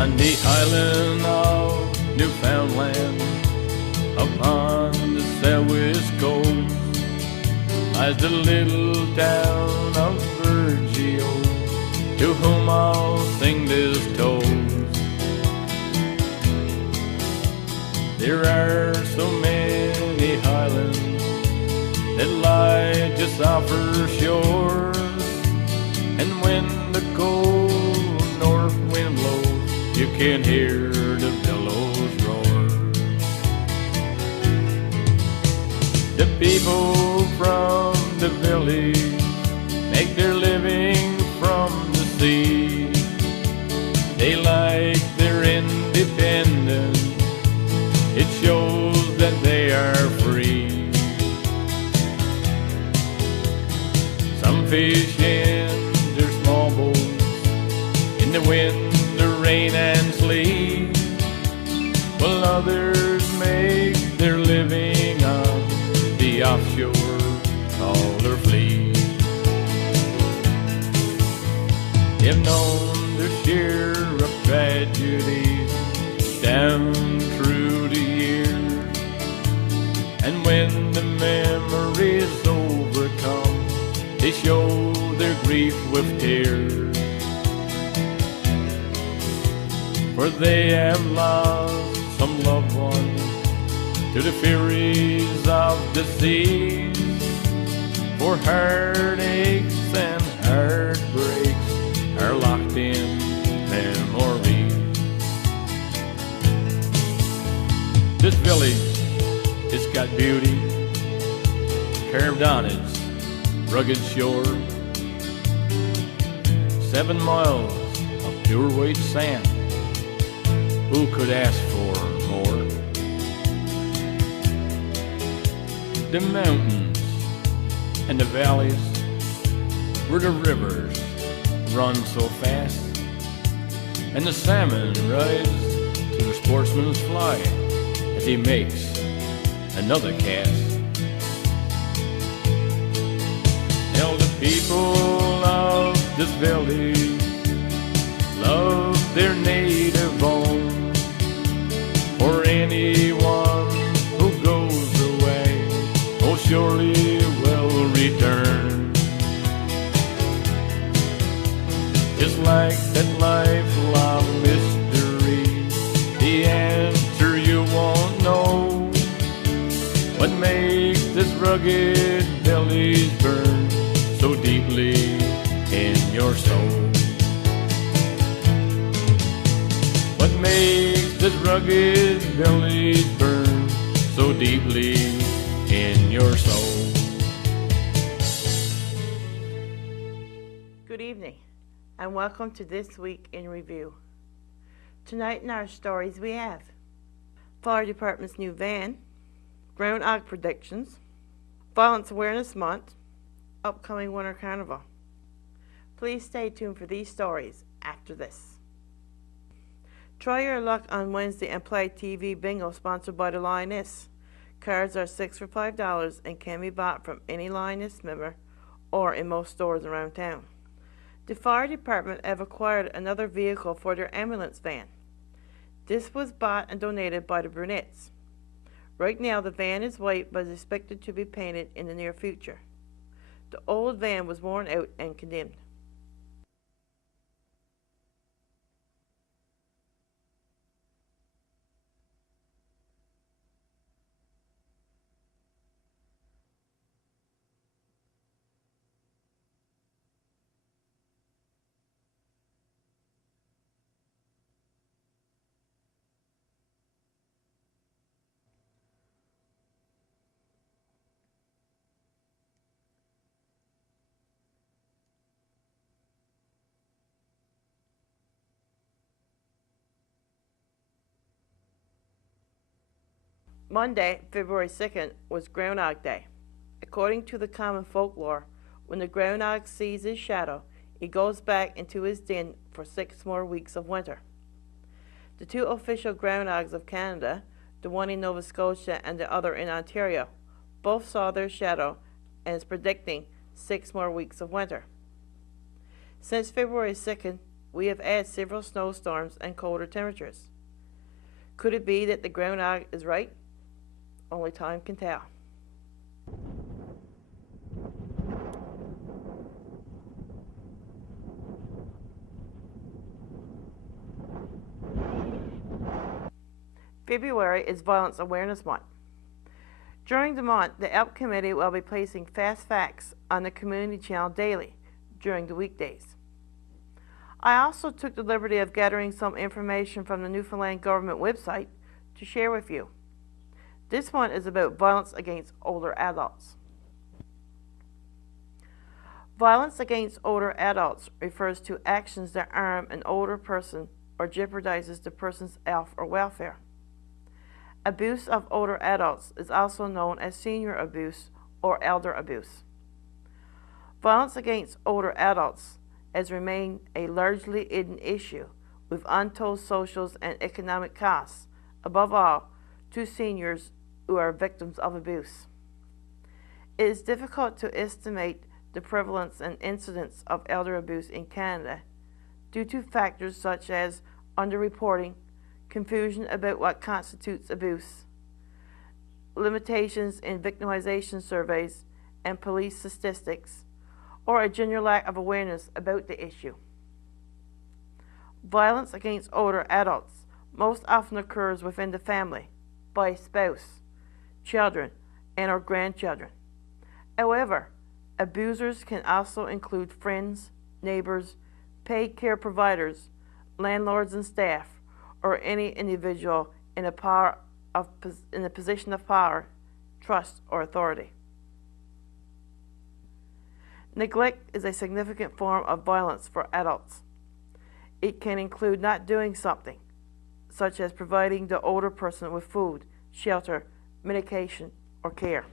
On the island of Newfoundland, upon the southwest coast, lies the little town of Virgil, to whom I'll sing this toast. There are so many highlands that lie just off her shore, and when the cold north wind blows, you can hear the billows roar. The people from the village make their living from the sea. They like their independence, it shows that they are free. Some fish in their small boats in the wind, the rain and sleet, while others make their living on the offshore trawler fleet. They've known their share of tragedies down through the years, and when the memories overcome, they show their grief with tears. For they have lost some loved ones to the furies of the seas, for heartaches and heartbreaks are locked in memories. This village has got beauty carved on its rugged shore. 7 miles of pure white sand, who could ask for more? The mountains and the valleys where the rivers run so fast, and the salmon rides to the sportsman's fly as he makes another cast. Tell the people of this village love their native home, for anyone who goes away most surely will return. Just like that lifelong mystery, the answer you won't know. What makes this rugged village burn so deeply in your soul? What makes this rugged village burn so deeply in your soul? Good evening, and welcome to This Week in Review. Tonight in our stories we have Fire Department's new van, groundhog predictions, Violence Awareness Month, upcoming Winter Carnival. Please stay tuned for these stories after this. Try your luck on Wednesday and play TV Bingo sponsored by the Lioness. Cards are 6 for $5 and can be bought from any Lioness member or in most stores around town. The fire department have acquired another vehicle for their ambulance van. This was bought and donated by the Brunettes. Right now the van is white but is expected to be painted in the near future. The old van was worn out and condemned. Monday, February 2nd, was Groundhog Day. According to the common folklore, when the groundhog sees his shadow, he goes back into his den for 6 more weeks of winter. The 2 official groundhogs of Canada, the one in Nova Scotia and the other in Ontario, both saw their shadow and is predicting 6 more weeks of winter. Since February 2nd, we have had several snowstorms and colder temperatures. Could it be that the groundhog is right? Only time can tell. February is Violence Awareness Month. During the month, the ELP Committee will be placing fast facts on the community channel daily during the weekdays. I also took the liberty of gathering some information from the Newfoundland government website to share with you. This one is about violence against older adults. Violence against older adults refers to actions that harm an older person or jeopardizes the person's health or welfare. Abuse of older adults is also known as senior abuse or elder abuse. Violence against older adults has remained a largely hidden issue with untold social and economic costs, above all, to seniors who are victims of abuse. It is difficult to estimate the prevalence and incidence of elder abuse in Canada due to factors such as underreporting, confusion about what constitutes abuse, limitations in victimization surveys and police statistics, or a general lack of awareness about the issue. Violence against older adults most often occurs within the family, by a spouse, children, and or grandchildren. However, abusers can also include friends, neighbors, paid care providers, landlords and staff, or any individual in a position of power, trust, or authority. Neglect is a significant form of violence for adults. It can include not doing something, such as providing the older person with food, shelter, medication, or care.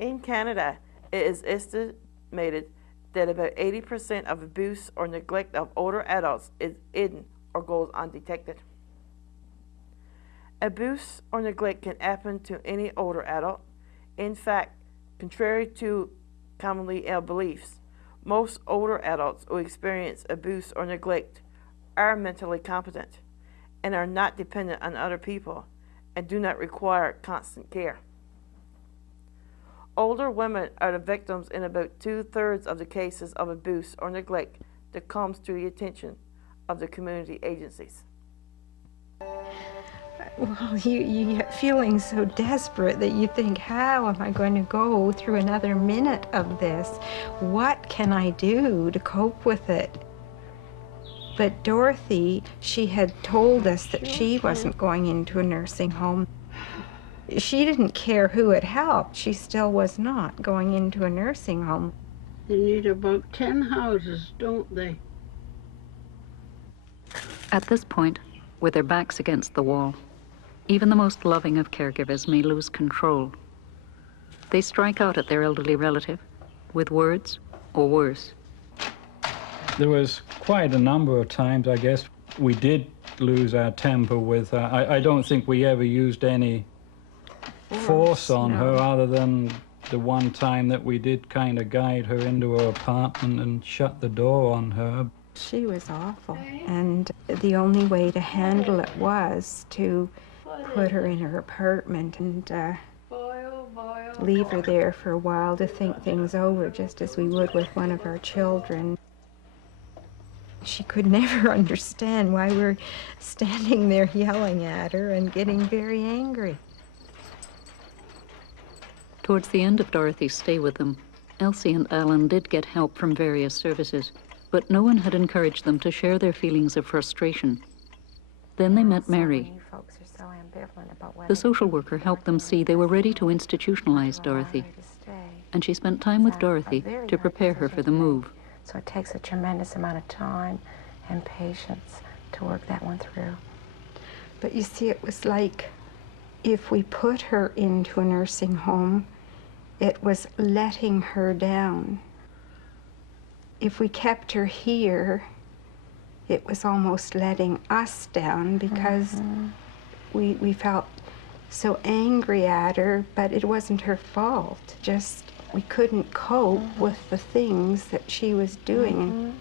In Canada, it is estimated that about 80% of abuse or neglect of older adults is hidden or goes undetected. Abuse or neglect can happen to any older adult. In fact, contrary to commonly held beliefs, most older adults who experience abuse or neglect are mentally competent and are not dependent on other people and do not require constant care. Older women are the victims in about 2/3 of the cases of abuse or neglect that comes to the attention of the community agencies. Well, you get feeling so desperate that you think, how am I going to go through another minute of this? What can I do to cope with it? But Dorothy, she had told us that she wasn't going into a nursing home. She didn't care who had helped. She still was not going into a nursing home. They need about 10 houses, don't they? At this point, with their backs against the wall, even the most loving of caregivers may lose control. They strike out at their elderly relative with words or worse. There was quite a number of times, I guess, we did lose our temper with her. I don't think we ever used any force on her other than the one time that we did kind of guide her into her apartment and shut the door on her. She was awful, and the only way to handle it was to put her in her apartment and leave her there for a while to think things over, just as we would with one of our children. She could never understand why we're standing there yelling at her and getting very angry. Towards the end of Dorothy's stay with them, Elsie and Alan did get help from various services, but no one had encouraged them to share their feelings of frustration. Then they met Mary. The social worker helped them see they were ready to institutionalize Dorothy, and she spent time with Dorothy to prepare her for the move. So it takes a tremendous amount of time and patience to work that one through. But you see, it was like if we put her into a nursing home, it was letting her down. If we kept her here, it was almost letting us down because we felt so angry at her, but it wasn't her fault. Just we couldn't cope with the things that she was doing.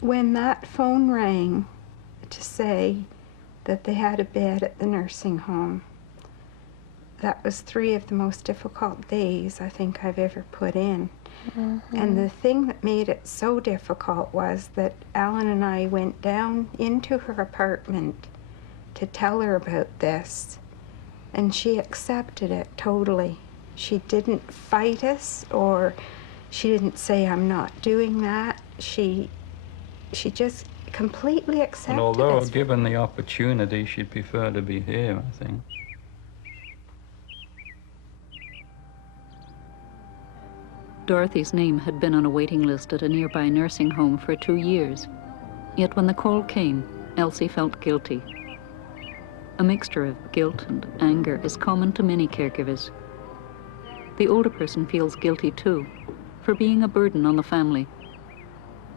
when that phone rang to say that they had a bed at the nursing home, that was 3 of the most difficult days I think I've ever put in. And the thing that made it so difficult was that Alan and I went down into her apartment to tell her about this, and she accepted it totally. She didn't fight us, or she didn't say, I'm not doing that. She just completely accepted And although us. given the opportunity, she'd prefer to be here, I think. Dorothy's name had been on a waiting list at a nearby nursing home for 2 years. Yet when the call came, Elsie felt guilty. A mixture of guilt and anger is common to many caregivers. The older person feels guilty too, for being a burden on the family.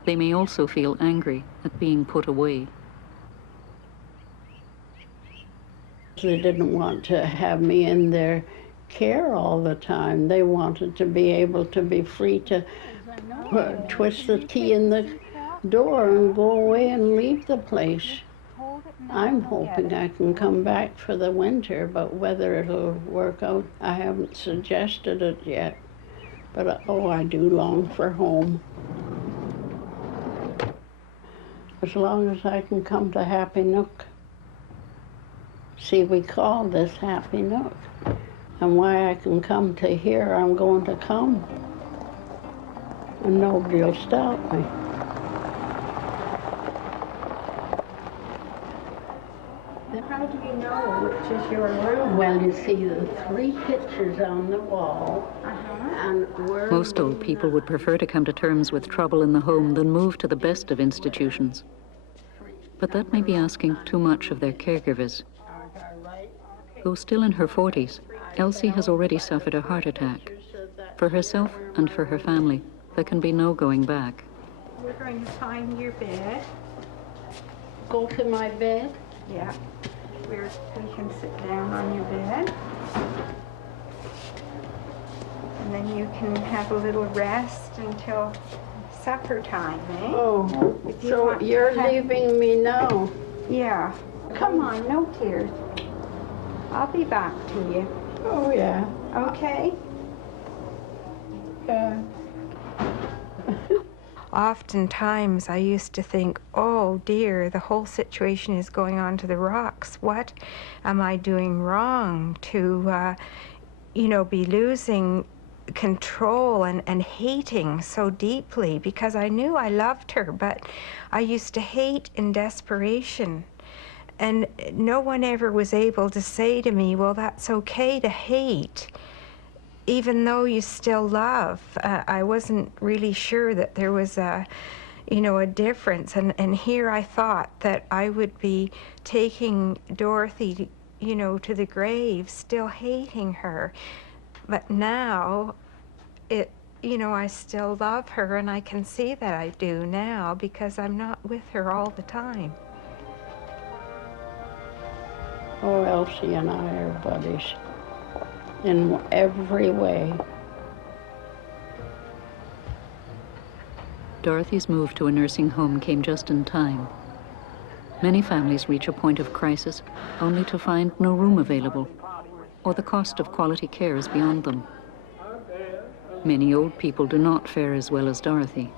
They may also feel angry at being put away. They didn't want to have me in their care all the time. They wanted to be able to be free to twist the key in the door and go away and leave the place. I'm hoping I can come back for the winter, but whether it'll work out, I haven't suggested it yet. But oh, I do long for home. As long as I can come to Happy Nook. See, we call this Happy Nook. And why I can come to here, I'm going to come. And nobody will stop me. How do you know which is your room? Well, you see the 3 pictures on the wall. And we're Most old people would prefer to come to terms with trouble in the home than move to the best of institutions. But that may be asking too much of their caregivers. Though still in her 40s, Elsie has already suffered a heart attack. For herself and for her family, there can be no going back. We're going to find your bed. go to my bed. Yeah. We can sit down on your bed. And then you can have a little rest until supper time, eh? Oh, If you so want to you're have- leaving me now? Yeah. Come on, no tears. I'll be back to you. Oh, yeah. Okay? Yeah. Oftentimes I used to think, oh dear, the whole situation is going on to the rocks. What am I doing wrong to, be losing control and hating so deeply? Because I knew I loved her, but I used to hate in desperation. And no one ever was able to say to me, well, that's okay to hate, even though you still love. I wasn't really sure that there was a difference. And here I thought that I would be taking Dorothy, to the grave, still hating her. But now, I still love her, and I can see that I do now because I'm not with her all the time. Oh, Elsie and I are buddies in every way. Dorothy's move to a nursing home came just in time. Many families reach a point of crisis only to find no room available, or the cost of quality care is beyond them. Many old people do not fare as well as Dorothy.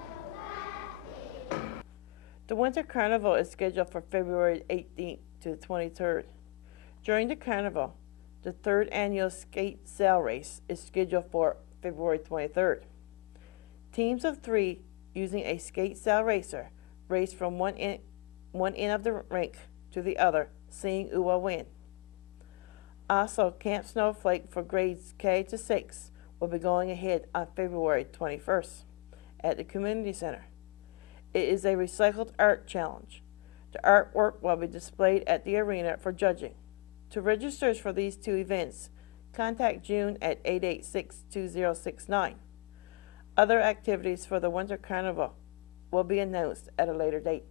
The Winter Carnival is scheduled for February 18th to the 23rd. During the carnival, the 3rd annual skate sail race is scheduled for February 23rd. Teams of 3 using a skate sail racer race from one end of the rink to the other, seeing who will win. Also, Camp Snowflake for grades K to 6 will be going ahead on February 21st at the Community Center. It is a recycled art challenge. The artwork will be displayed at the arena for judging. To register for these 2 events, contact June at 886-2069. Other activities for the Winter Carnival will be announced at a later date.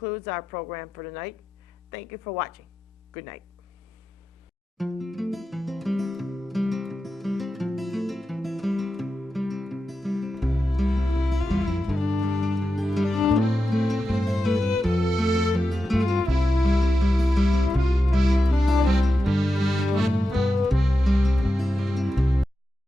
concludes our program for tonight. Thank you for watching. Good night.